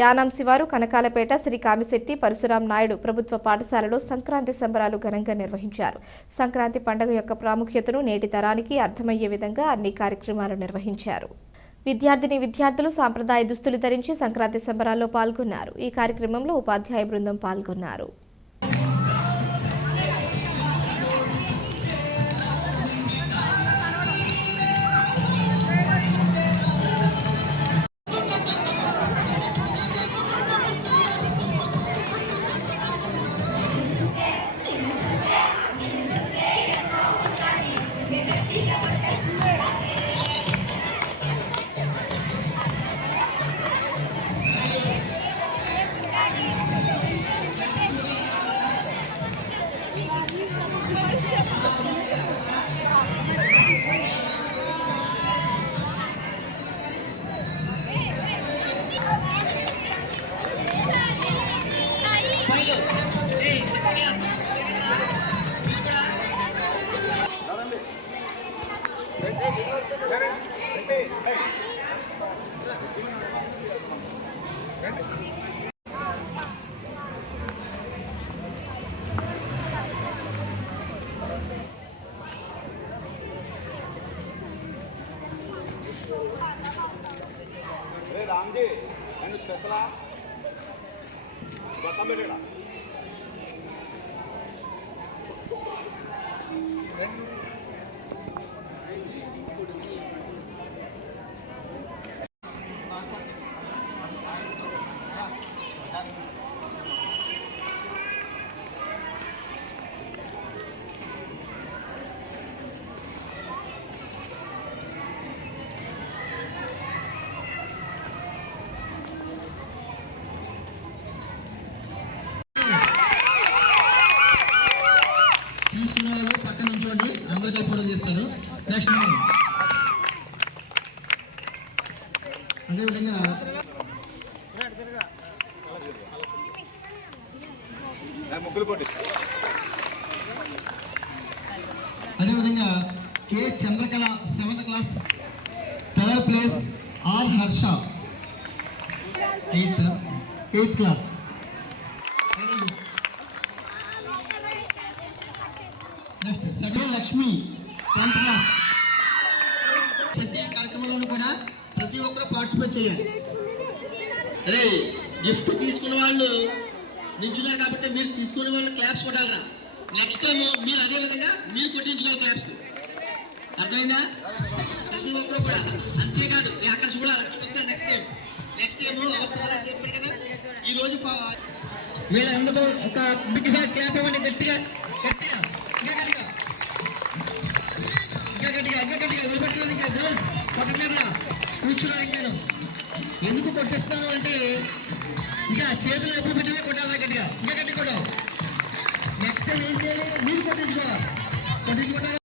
యానాం శివారు కనకాలపేట శ్రీ కామిశెట్టి పరశురాం నాయుడు ప్రభుత్వ పాఠశాలలో సంక్రాంతి సంబరాలు ఘనంగా నిర్వహించారు. సంక్రాంతి పండుగ యొక్క ప్రాముఖ్యతను నేటి తరానికి అర్థమయ్యే విధంగా అన్ని కార్యక్రమాలు నిర్వహించారు. విద్యార్థులు సాంప్రదాయ దుస్తులు ధరించి సంక్రాంతి సంబరాల్లో పాల్గొన్నారు. ఈ కార్యక్రమంలో ఉపాధ్యాయ బృందం పాల్గొన్నారు. రామ్జీ నేను స్పెషలా మొత్తం పెట్టా పక్కన నుంచోండి, అందరికీ ఫోటో తీస్తారు. నెక్స్ట్ అదేవిధంగా అదేవిధంగా K Chandrakala 7th class 3rd place, R Harsha 8th class. Next second Lakshmi 10th class. ప్రతి కార్యక్రమంలోనూ కూడా ప్రతి ఒక్కరు పార్టిసిపేట్ చేయాలి. అదే గిఫ్ట్ తీసుకున్న వాళ్ళు నిల్చున్నారు కాబట్టి మీరు తీసుకునే వాళ్ళు క్లాప్స్ కొట్టాలరా. నెక్స్ట్ టైం మీరు అదే విధంగా మీరు కొట్టించుకోవాలి క్లాప్స్. అర్థమైందా? ప్రతి ఒక్కరు కూడా. అంతేకాదు అక్కడ చూడాలి. నెక్స్ట్ టైం అవసరాలు చెప్పారు కదా. ఈరోజు వీళ్ళందరూ ఒక బిగ్ క్లాప్ ఇవ్వండి. గట్టిగా గట్టిగా ఇంకా గట్టిగా నిలబెట్టలేదు. ఇంకా గర్ల్స్ కొట్టలేదా? కూర్చున్నారు. ఇంకాను ఎందుకు కొట్టిస్తాను అంటే ఇంకా చేతులు ఎప్పుడు పెట్టలే కొట్టాలి. గట్టిగా ఇంకా గట్టి కూడా. నెక్స్ట్ టైం ఏం చేయాలి? మీరు కొట్టించుకోవాలి.